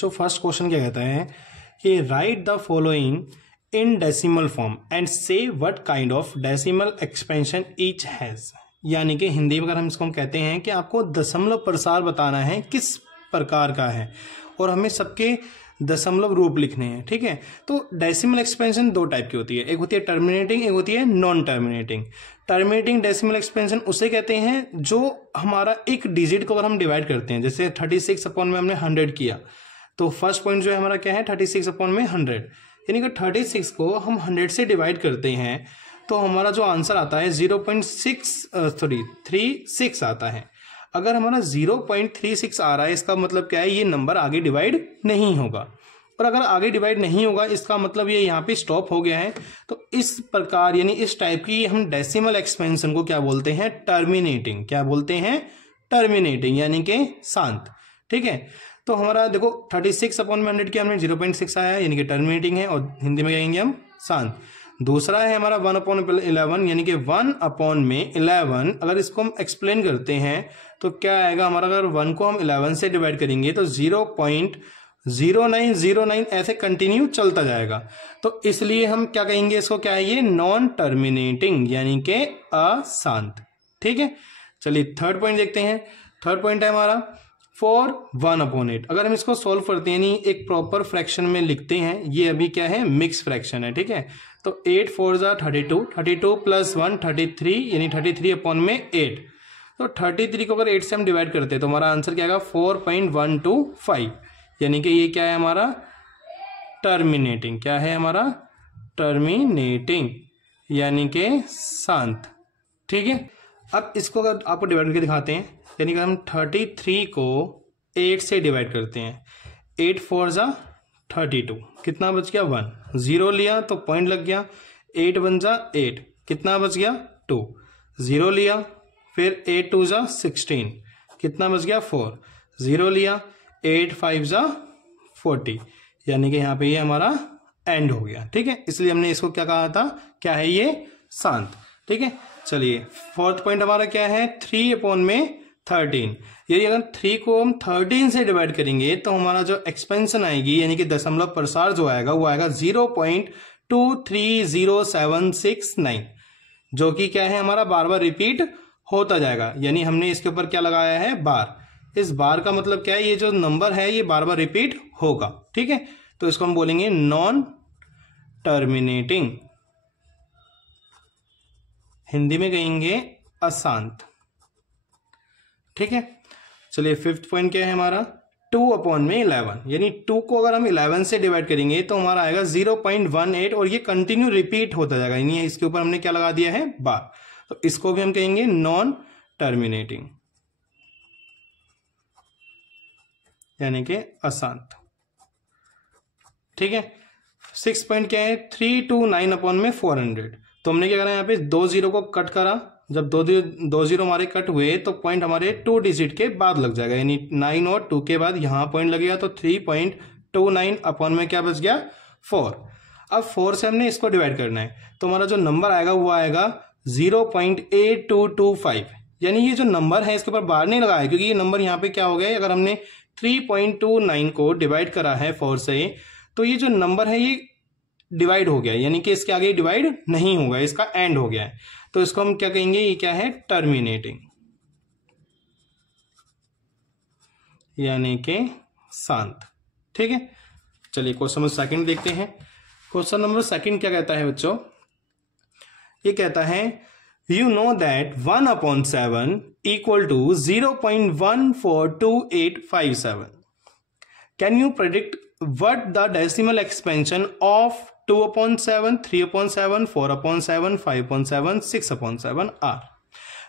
बच्चों first question क्या कहता है कि write the following in decimal form and say what kind of decimal expansion each has. यानी कि हिंदी में अगर हम इसको कहते हैं कि आपको दशमलव प्रसार बताना है किस प्रकार का है और हमें सबके दशमलव रूप लिखने हैं। ठीक है, तो डेसिमल एक्सपेंशन दो टाइप की होती है, एक होती है टर्मिनेटिंग, एक होती है non terminating. Terminating decimal expansion उसे कहते हैं जो हमारा एक डिजिट को अगर हम डिवाइड करते हैं, जैसे 36 अपॉन में हमने 100 किया, तो फर्स्ट पॉइंट जो है हमारा क्या है 36 अपॉन में 100, यानी कि 36 को हम 100 से डिवाइड करते हैं तो हमारा जो आंसर आता है 0.36 आता है। अगर हमारा 0.36 आ रहा है इसका मतलब क्या है, ये नंबर आगे डिवाइड नहीं होगा, और अगर आगे डिवाइड नहीं होगा इसका मतलब ये यहाँ पे स्टॉप हो गया है। तो इस प्रकार यानी इस टाइप की हम डेसिमल एक्सपेंशन को क्या बोलते हैं, टर्मिनेटिंग। क्या बोलते हैं, टर्मिनेटिंग, यानी कि शांत। ठीक है, तो हमारा देखो 36 अपॉन में 100 किया हमने 0.6 आया यानी कि टर्मिनेटिंग है, और हिंदी में कहेंगे हम शांत। दूसरा है हमारा 1 अपॉन 11 यानी कि 1 अपॉन में 11, अगर इसको हम एक्सप्लेन करते हैं तो क्या आएगा हमारा, अगर 1 को हम 11 से डिवाइड करेंगे तो 0.0909 ऐसे कंटिन्यू चलता जाएगा। तो इसलिए हम क्या कहेंगे इसको, क्या है ये, नॉन टर्मिनेटिंग यानी कि अशांत। ठीक है, चलिए थर्ड पॉइंट देखते हैं। थर्ड पॉइंट है हमारा फॉर 1 अपॉन 8। अगर हम इसको सॉल्व करते हैं यानी एक प्रॉपर फ्रैक्शन में लिखते हैं, ये अभी क्या है मिक्स फ्रैक्शन है। ठीक है, तो 8 4 जा 32, 32 प्लस 1 33 यानी 33 अपॉन में 8। तो 33 को अगर 8 से हम डिवाइड करते हैं तो हमारा आंसर क्या आएगा 4.125, यानी कि ये क्या है हमारा टर्मिनेटिंग। क्या है हमारा टर्मिनेटिंग यानी कि शांत। ठीक है, अब इसको अगर आपको डिवाइड करके दिखाते हैं, यानी कि हम 33 को 8 से डिवाइड करते हैं, 8 4 जा 32, कितना बच गया 1, 0 लिया तो पॉइंट लग गया, 8 1 जा 8, कितना बच गया 2, 0 लिया, फिर 8 2 जा 16, कितना बच गया 4, 0 लिया, 8 5 जा 40, यानी कि यहाँ पे ये हमारा एंड हो गया। ठीक है, इसलिए हमने इसको क्या कहा था, क्या है ये शांत। ठीक है, चलिए फोर्थ पॉइंट हमारा क्या है 3 अपॉन में 13। यदि अगर 3 को हम 13 से डिवाइड करेंगे तो हमारा जो एक्सपेंशन आएगी यानी कि दशमलव प्रसार जो आएगा वो आएगा 0.230769, जो कि क्या है हमारा बार बार रिपीट होता जाएगा। यानी हमने इसके ऊपर क्या लगाया है, बार। इस बार का मतलब क्या है, ये जो नंबर है ये बार बार रिपीट होगा। ठीक है, तो इसको हम बोलेंगे नॉन टर्मिनेटिंग, हिंदी में कहेंगे अशांत। ठीक है, चलिए फिफ्थ पॉइंट क्या है हमारा 2 अपॉन में 11, यानी 2 को अगर हम 11 से डिवाइड करेंगे तो हमारा आएगा 0.18, और ये कंटिन्यू रिपीट होता जाएगा, यानी इसके ऊपर हमने क्या लगा दिया है, बार। तो इसको भी हम कहेंगे नॉन टर्मिनेटिंग यानी कि अशांत। ठीक है, 6 पॉइंट क्या है 329 अपॉन में 400। तो हमने क्या करा, यहाँ पे 2 0 को कट करा, जब 2 0 हमारे कट हुए तो पॉइंट हमारे 2 डिजिट के बाद लग जाएगा, यानी 9 और 2 के बाद यहां पॉइंट लगेगा, तो 3.29 अपॉन में क्या बच गया 4। अब 4 से हमने इसको डिवाइड करना है तो हमारा जो नंबर आएगा वो आएगा 0.8225, यानी ये जो नंबर है इसके ऊपर बार नहीं लगाया क्योंकि ये नंबर यहाँ पे क्या हो गया, अगर हमने 3.29 को डिवाइड करा है 4 से तो ये जो नंबर है ये डिवाइड हो गया, यानी कि इसके आगे डिवाइड नहीं होगा, इसका एंड हो गया है। तो इसको हम क्या कहेंगे, ये क्या है टर्मिनेटिंग यानी कि शांत। ठीक है, चलिए क्वेश्चन नंबर सेकंड देखते हैं। क्वेश्चन नंबर सेकंड क्या कहता है बच्चों, ये कहता है you know that 1 upon 7 equal to 0.142857। Can you predict what the decimal expansion of 2 upon 7, 3 upon 7, 4 upon 7, 5 upon 7, 6 upon 7 are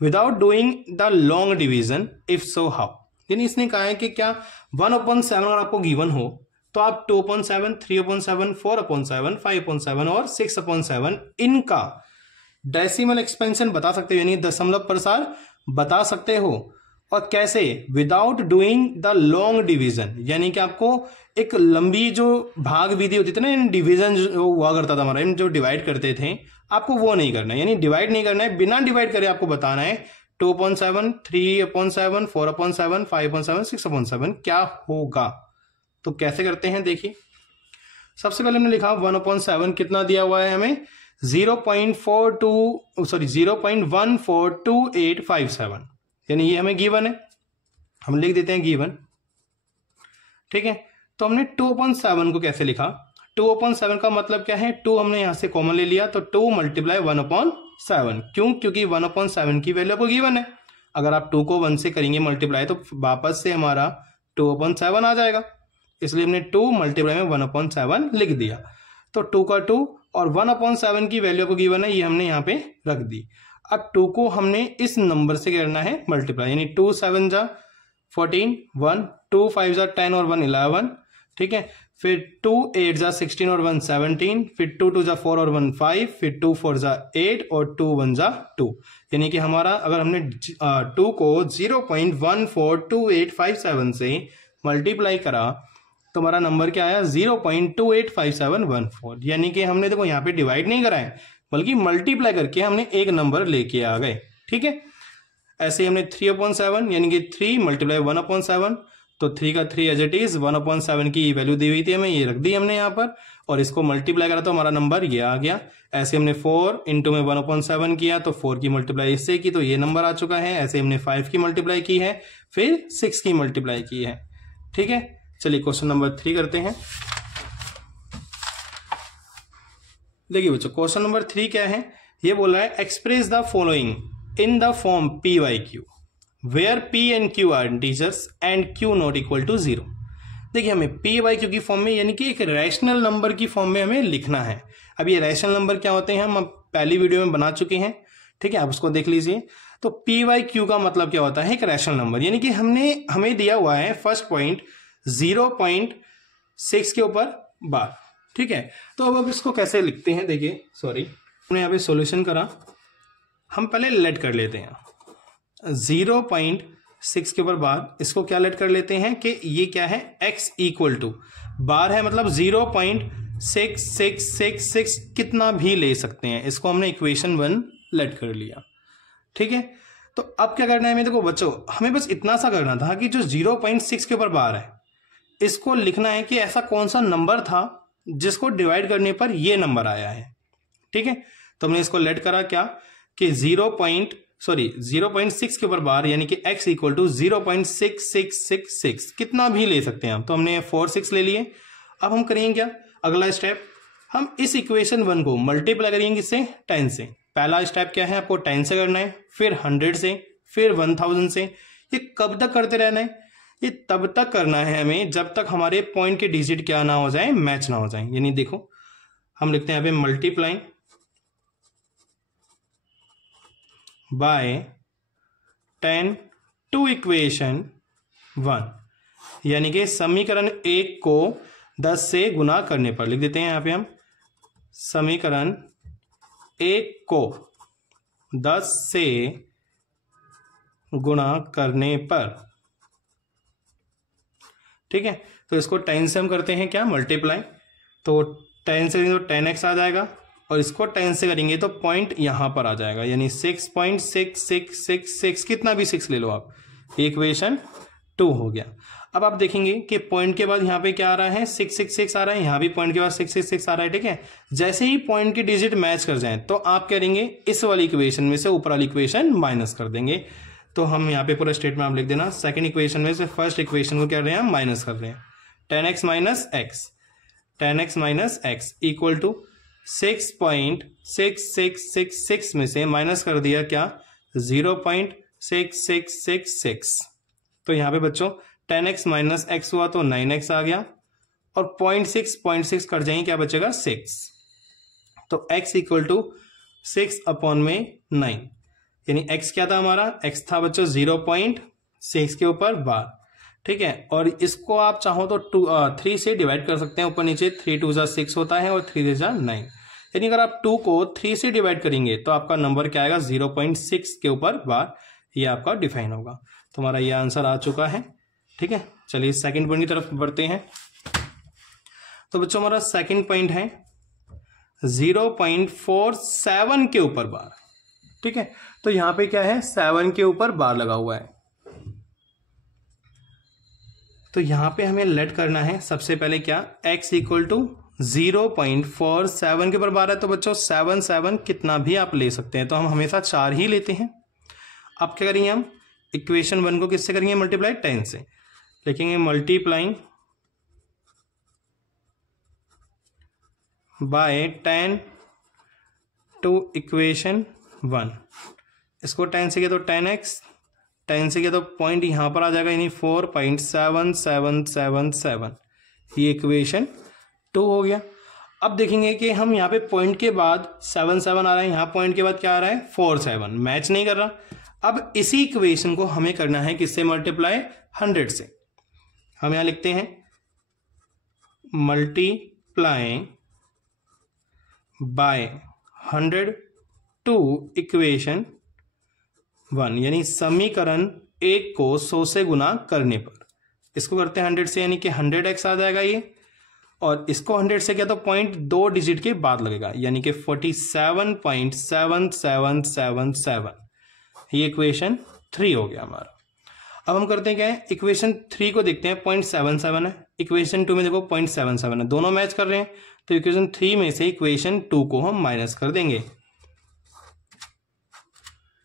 without doing the long division, if so how। यानी इसने कहा है कि क्या 1 upon 7 अगर आपको गिवन हो तो आप 2 upon 7, 3 upon 7, 4 upon 7, 5 upon 7 और 6 upon 7 इनका डेसिमल एक्सपेंशन बता सकते हो, यानी दशमलव प्रसार बता सकते हो। और कैसे, without doing the long division, यानी कि आपको एक लंबी जो भाग विधि होती थी ना, डिवीजन जो हुआ करता था हमारा, जो डिवाइड करते थे, आपको वो नहीं करना है, यानी डिवाइड नहीं करना है, बिना डिवाइड करे आपको बताना है 2/7, 3/7, 4/7, 5/7, 6/7 क्या होगा। तो कैसे करते हैं देखिए, सबसे पहले हमने लिखा 1/7 कितना दिया हुआ है हमें 0.14287 यानी ये हमें गिवन है, हम लिख देते हैं गिवन। ठीक है, तो हमने 2/7 को कैसे लिखा, 2/7 का मतलब क्या है, 2 हमने यहां से कॉमन ले लिया तो 2 मल्टीप्लाई 1/7। क्यों, क्योंकि 1/7 की वैल्यू को गिवन है, अगर आप 2 को 1 से करेंगे मल्टीप्लाई तो वापस से हमारा 2/7 आ जाएगा, इसलिए हमने 2 मल्टीप्लाई में 1/7 लिख दिया। तो 2 का 2 और 1/7 की वैल्यू को गिवन है, ये हमने यहाँ पे रख दी। अब 2 को हमने इस नंबर से करना है मल्टीप्लाई, यानी 2 7 जा 14, 1 2 5 जा 10 और 1 11। ठीक है, फिर 2 8 जा 16 और 1 17, फिर 2 2 जा 4 और 1 5, फिर 2 4 जा 8 और 2 1 जा 2। यानी कि हमारा अगर हमने 2 को 0.142857 से मल्टीप्लाई करा तो हमारा नंबर क्या आया 0.285714। यानी कि हमने देखो यहाँ पे डिवाइड नहीं करा है बल्कि मल्टीप्लाई करके हमने एक नंबर लेके आ गए। ठीक है, ऐसे ही हमने 3/7 यानी कि 3 मल्टीप्लाई 1/7, तो 3 का 3 एज इट इज, 1/7 की वैल्यू दी हुई थी हमें, ये रख दी हमने यहाँ पर और इसको मल्टीप्लाई करा तो हमारा नंबर ये आ गया। ऐसे हमने 4 इंटू में 1/7 किया तो 4 की मल्टीप्लाई इससे की तो ये नंबर आ चुका है। ऐसे हमने 5 की मल्टीप्लाई की है, फिर 6 की मल्टीप्लाई की है। ठीक है, चलिए क्वेश्चन नंबर 3 करते हैं। देखिए बच्चों, क्वेश्चन नंबर 3 क्या है, ये बोल रहा है express the following in the form p by q where p and q are integers and q not equal to 0। देखिए हमें p by q की फॉर्म में यानी कि एक रैशनल नंबर की फॉर्म में हमें लिखना है। अब ये रैशनल नंबर क्या होते हैं हम पहली वीडियो में बना चुके हैं। ठीक है, आप उसको देख लीजिए। तो p by q का मतलब क्या होता है, एक रैशनल नंबर, यानी कि हमें दिया हुआ है फर्स्ट पॉइंट 0.6 के ऊपर बार। ठीक है, तो अब इसको कैसे लिखते हैं, देखिए सॉरी हमने यहाँ पे सॉल्यूशन करा, हम पहले लेट कर लेते हैं 0.6 के ऊपर बार, इसको क्या लेट कर लेते हैं कि ये क्या है x इक्वल टू बार है मतलब 0.6666 कितना भी ले सकते हैं, इसको हमने इक्वेशन 1 लेट कर लिया। ठीक है, तो अब क्या करना है हमें, देखो बच्चों हमें बस इतना सा करना था कि जो 0.6 के ऊपर बार है इसको लिखना है कि ऐसा कौन सा नंबर था जिसको डिवाइड करने पर ये नंबर आया है। ठीक है, तो हमने इसको लेट करा क्या कि 0.6 के ऊपर बार यानी कि x इक्वल टू 0.6666 कितना भी ले सकते हैं हम, तो हमने 4 6 ले लिए। अब हम करेंगे क्या, अगला स्टेप हम इस इक्वेशन 1 को मल्टीप्लाई करेंगे इससे 10 से। पहला स्टेप क्या है, आपको 10 से करना है, फिर 100 से, फिर 1000 से। ये कब तक करते रहना है, ये तब तक करना है हमें जब तक हमारे पॉइंट के डिजिट क्या ना हो जाए, मैच ना हो जाए। यानी देखो हम लिखते हैं यहाँ पे मल्टीप्लाई बाय 10 टू इक्वेशन 1, यानी कि समीकरण 1 को 10 से गुना करने पर, लिख देते हैं यहाँ पे हम समीकरण 1 को 10 से गुणा करने पर। ठीक है, तो इसको 10 से हम करते हैं क्या मल्टीप्लाई, तो 10 से तो 10x आ जाएगा और इसको 10 से करेंगे तो पॉइंट यहां पर आ जाएगा, यानी 6.6666 कितना भी 6 ले लो आप, इक्वेशन 2 हो गया। अब आप देखेंगे कि पॉइंट के बाद यहाँ पे क्या आ रहा है 666 आ रहा है, यहाँ भी पॉइंट के बाद 666 आ रहा है। ठीक है, जैसे ही पॉइंट की डिजिट मैच कर जाए तो आप करेंगे इस वाली इक्वेशन में से ऊपर वाली इक्वेशन माइनस कर देंगे। तो हम यहाँ पे पूरा स्टेटमेंट आप लिख देना, सेकंड इक्वेशन में से फर्स्ट इक्वेशन को क्या कर रहे हैं, माइनस कर रहे हैं। 10x minus x equal to 6.6666 में से माइनस कर दिया क्या 0.6666। तो यहाँ पे बच्चों 10x माइनस x हुआ तो 9x आ गया और 0.6 कट जाएंगे, क्या बचेगा 6। तो x इक्वल टू 6/9, यानी x क्या था हमारा, x था बच्चों 0.6 के ऊपर बार। ठीक है, और इसको आप चाहो तो 3 से डिवाइड कर सकते हैं, ऊपर नीचे 3 2 जा 6 होता है और 3 3 जा 9। यानी अगर आप 2 को 3 से डिवाइड करेंगे तो आपका नंबर क्या आएगा 0.6 के ऊपर बार, ये आपका डिफाइन होगा। तो हमारा ये आंसर आ चुका है। ठीक है, चलिए सेकंड पॉइंट की तरफ बढ़ते हैं। तो बच्चों हमारा सेकंड पॉइंट है 0.47 के ऊपर बार। ठीक है, तो यहां पे क्या है 7 के ऊपर बार लगा हुआ है। तो यहाँ पे हमें लेट करना है सबसे पहले क्या, x इक्वल टू 0.47 के ऊपर 12 है, तो बच्चों 7 कितना भी आप ले सकते हैं, तो हम हमेशा 4 ही लेते हैं। अब क्या करेंगे, हम इक्वेशन 1 को किससे करेंगे मल्टीप्लाई, 10 से लिखेंगे मल्टीप्लाइंग बाय 10 टू इक्वेशन 1। इसको 10 से किया तो 10x, 10 से किया तो पॉइंट यहाँ पर आ जाएगा, यानी 4.7777, ये इक्वेशन 2 हो गया। अब देखेंगे कि हम यहाँ पे पॉइंट के बाद 7 आ रहा है, यहाँ पॉइंट के बाद क्या आ रहा है 4 मैच नहीं कर रहा। अब इसी इक्वेशन को हमें करना है किससे मल्टीप्लाई, 100 से। हम यहाँ लिखते हैं मल्टीप्लाइंग बाय 100 टू इक्वेशन 1, यानी समीकरण 1 को 100 से गुना करने पर। इसको करते हैं 100 से, यानी कि 100x आ जाएगा ये, और इसको 100 से क्या तो पॉइंट 2 डिजिट के बाद लगेगा, यानी कि 47.7777, ये इक्वेशन 3 हो गया हमारा। अब हम करते हैं क्या है, इक्वेशन 3 को देखते हैं, 0.77 है, इक्वेशन 2 में देखो 0.77 है, दोनों मैच कर रहे हैं, तो इक्वेशन 3 में से इक्वेशन 2 को हम माइनस कर देंगे।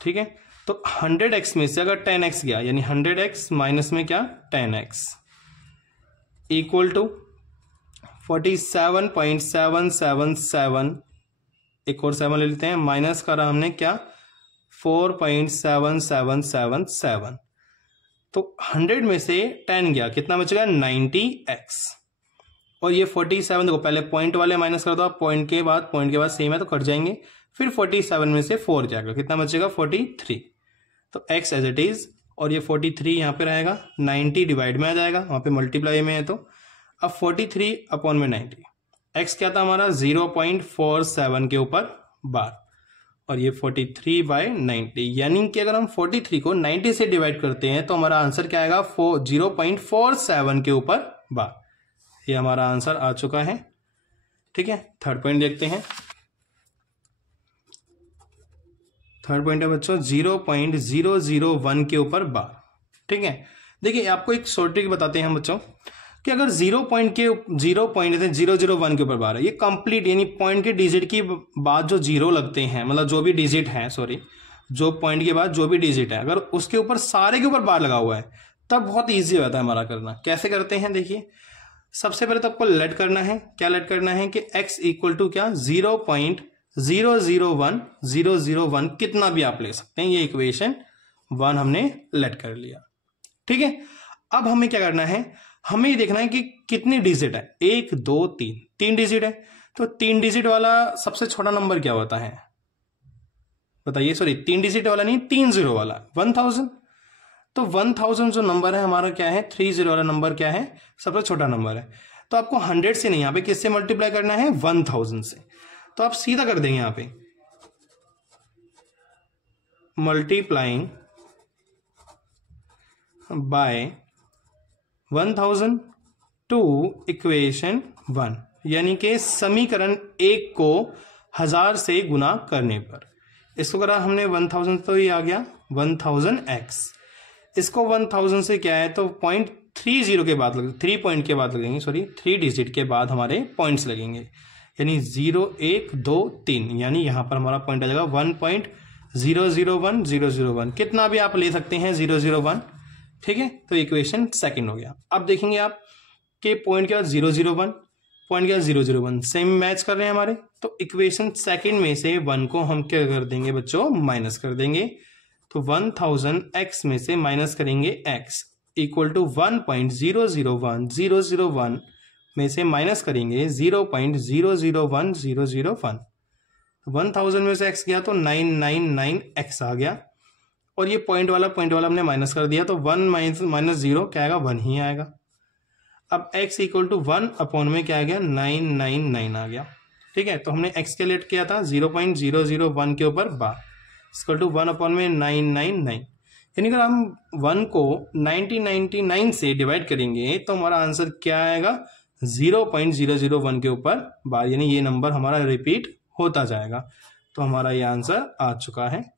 ठीक है, तो 100x में से अगर 10x गया, यानी 100x माइनस में क्या 10x इक्वल टू 47.777, एक और 7 ले लेते हैं, माइनस करा हमने क्या 4.7777, तो 100 में से 10 गया, कितना बचेगा 90x, और ये 47 देखो पहले पॉइंट वाले माइनस कर दो आप, पॉइंट के बाद सेम है तो कट जाएंगे, फिर 47 में से 4 जाएगा, कितना बचेगा 43, तो x एज इट इज, और ये 43 यहाँ पे रहेगा, 90 डिवाइड में आ जाएगा, वहां पे मल्टीप्लाई में है, तो अब 43 अपॉन में 90, x क्या था हमारा 0.47 के ऊपर बार, और ये 43/90, यानी कि अगर हम 43 को 90 से डिवाइड करते हैं तो हमारा आंसर क्या आएगा 0.47 के ऊपर बार, ये हमारा आंसर आ चुका है। ठीक है, थर्ड पॉइंट देखते हैं। थर्ड पॉइंट है बच्चों 0.001 के ऊपर बार। ठीक है, देखिए आपको एक शॉर्ट ट्रिक बताते हैं हम बच्चों कि अगर 0.001 के ऊपर बार है, ये कंप्लीट यानी पॉइंट के डिजिट की बाद जो जीरो लगते हैं, मतलब जो भी डिजिट है, सॉरी जो पॉइंट के बाद जो भी डिजिट है, अगर उसके ऊपर सारे के ऊपर बार लगा हुआ है तब बहुत ईजी होता है हमारा करना। कैसे करते हैं देखिए, सबसे पहले तो आपको लेट करना है, क्या लेट करना है कि x इक्वल टू क्या 0.001001 कितना भी आप ले सकते हैं, ये इक्वेशन 1 हमने लेट कर लिया। ठीक है, अब हमें क्या करना है, हमें ये देखना है कि कितनी डिजिट है, 1 2 3, 3 डिजिट है, तो 3 डिजिट वाला सबसे छोटा नंबर क्या होता है बताइए, सॉरी 3 डिजिट वाला नहीं, 3 0 वाला 1000, तो 1000 जो नंबर है हमारा क्या है, 30 वाला नंबर क्या है, सबसे छोटा नंबर है, तो आपको 100 से नहीं, यहाँ पे किससे मल्टीप्लाई करना है 1000 से, तो आप सीधा कर देंगे यहाँ पे मल्टीप्लाइंग बाय 1000 टू इक्वेशन 1, यानी कि समीकरण 1 को 1000 से गुना करने पर। इसको करा हमने 1000 तो ये आ गया 1000x, इसको 1000 से क्या है तो 0.30 के बाद 3 पॉइंट के बाद लगेंगे, सॉरी 3 डिजिट के बाद हमारे पॉइंट्स लगेंगे, यानी 0 1 2 3, यानी यहां पर हमारा पॉइंट आ जाएगा 1.001001, कितना भी आप ले सकते हैं 001। ठीक है, तो इक्वेशन सेकंड हो गया। अब देखेंगे आप कि पॉइंट क्या 001, पॉइंट क्या 001 सेम मैच कर रहे हैं हमारे, तो इक्वेशन सेकंड में से 1 को हम क्या कर देंगे बच्चों, माइनस कर देंगे, तो 1000x में से माइनस करेंगे x इक्वल टू 1.001001 में से माइनस करेंगे 0.001001, 1000 में से x गया तो 999x आ गया, और ये पॉइंट वाला हमने माइनस कर दिया, तो 1 माइनस 0 क्या आएगा 1 ही आएगा। अब x इक्वल टू 1 अपॉन में क्या आ गया 999 आ गया। ठीक है, तो हमने x के लेट किया था 0.001 के ऊपर बार, इक्वल टू 1 अपॉन में 999, यानी अगर हम 1 को 1999 से डिवाइड करेंगे तो हमारा आंसर क्या आएगा 0.001 के ऊपर बार, यानी ये नंबर हमारा रिपीट होता जाएगा, तो हमारा ये आंसर आ चुका है।